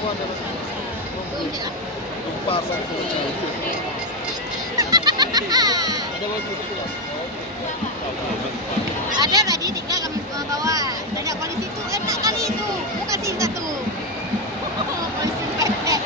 Ada tadi 3 bawa tanya polisi itu enak kali itu, bukan sih satu. Polisi bebek.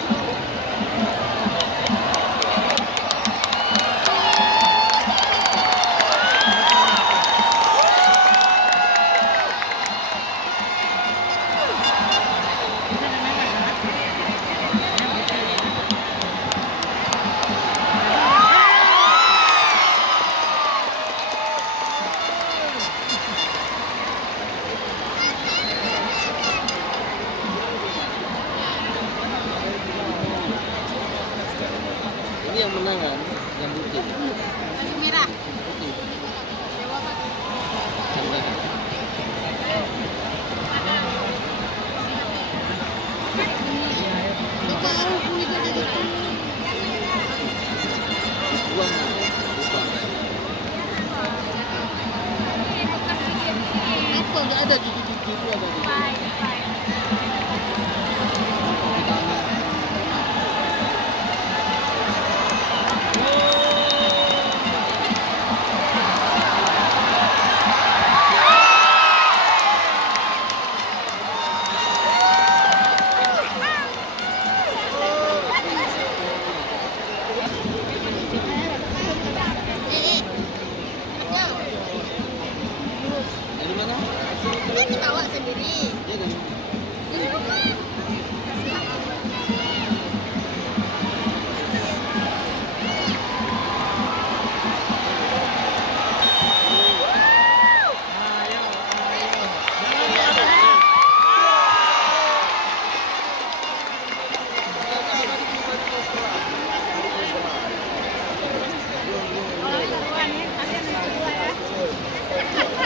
Ini yang menang kan? Yang putih. Yang merah. Putih. Dewa apa? Itu baru kulit aja gitu. Buang. Buang. Apa nggak ada gigi-gigi itu ada di dari mana? Kan dibawa sendiri. Dia dari Dari rumah.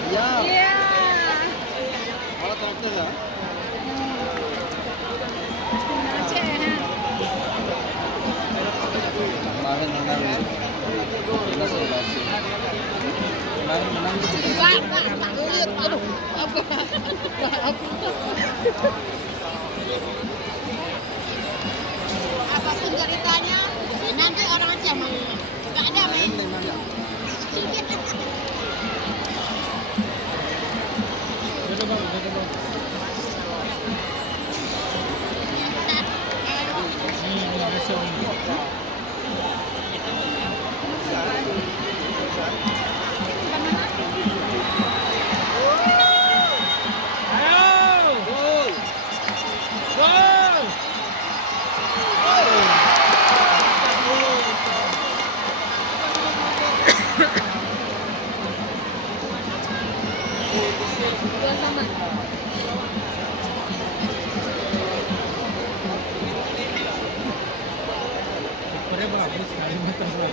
ya. Iya. Oh, traktor ya? Kemarin menang ya. Jelas ya. Kemarin menang itu. Enggak lihat. Aduh, apa? Apapun ceritanya, nanti orang aja main. Enggak ada main. Memang ya. Gol. Dua sama. Ukurnya bagus sekali meter lah.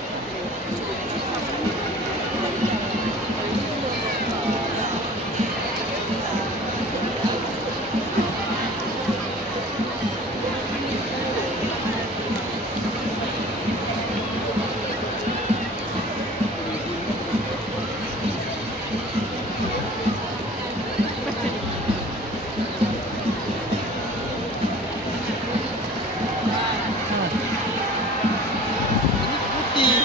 Putih.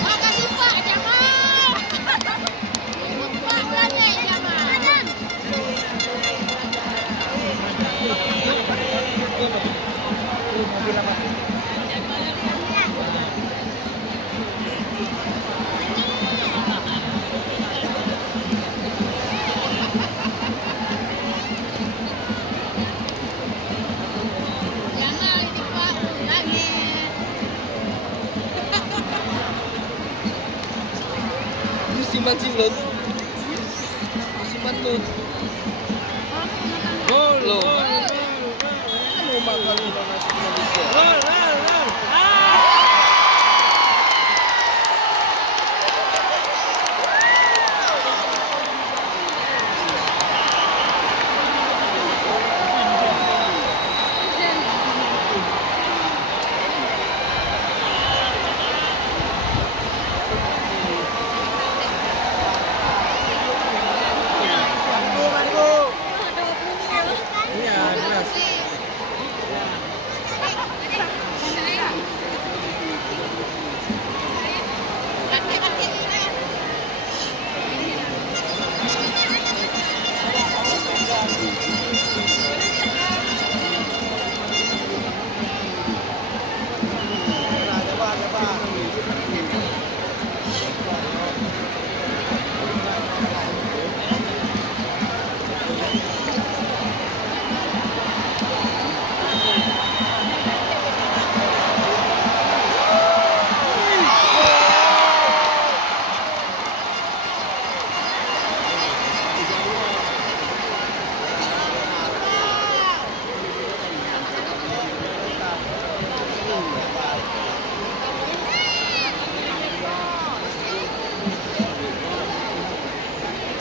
Makasih Pak Jamal. Pak Ulanya Jamal. Jamal itu Pak Ulanya. Musiman Simon. Musiman Lut. Gol, Loh. gol. Anu bakal kita masuk ke Liga. Gol.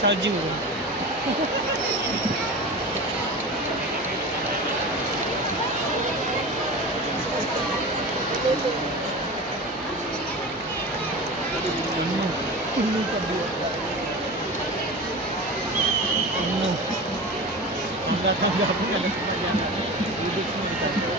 salju. Penuh kedua. Penuh. Tangga bukan ada kepanjangan. Duduk semua di kantor.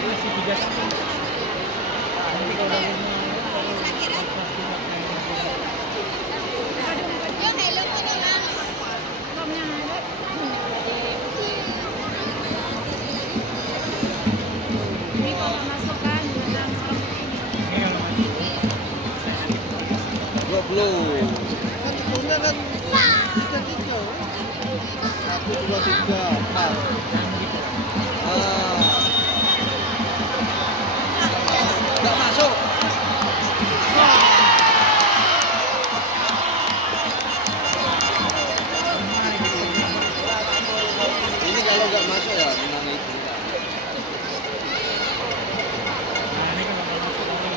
Masih 3-1. Nanti kalau udah Yung hello ko na lang. Hindi ko mamasukan. ngayon naman. Bro. Kan punya kan tiga. 1, 2, 3, 4. Nggak masuk. Ini kalau nggak masuk ya menang itu. Nah, ini kan bakal masuk lagi.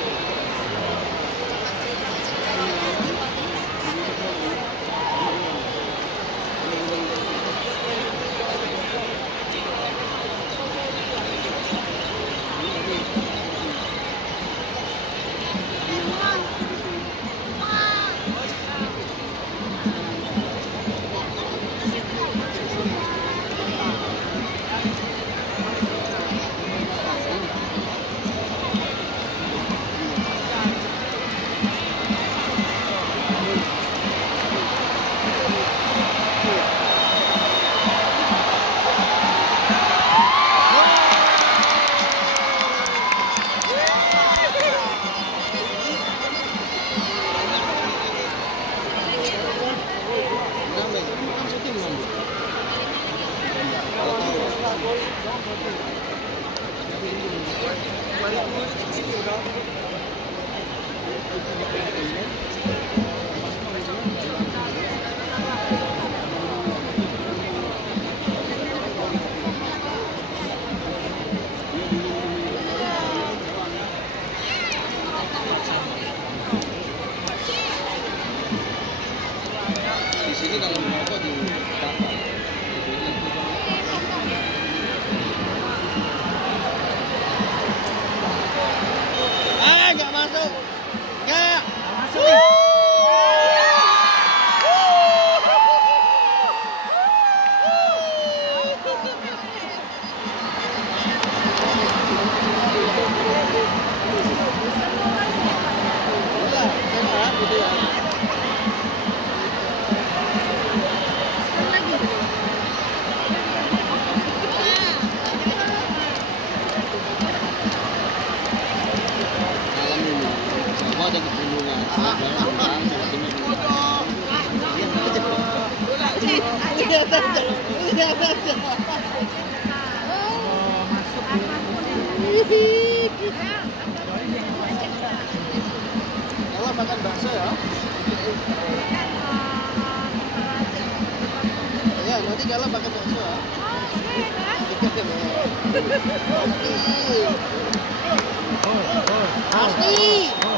Menang syuting kan? Kalau tahu. Di sini kalau merokok di Batam. Nggak masuk. Nggak. Masuk nih. Udah, tengok gitu ya. Malam ini, semua ada kegunungan. Oh, masuk. Kalau makan bakso ya. Ya, nanti kalau makan bakso ya. Oh. Pasti.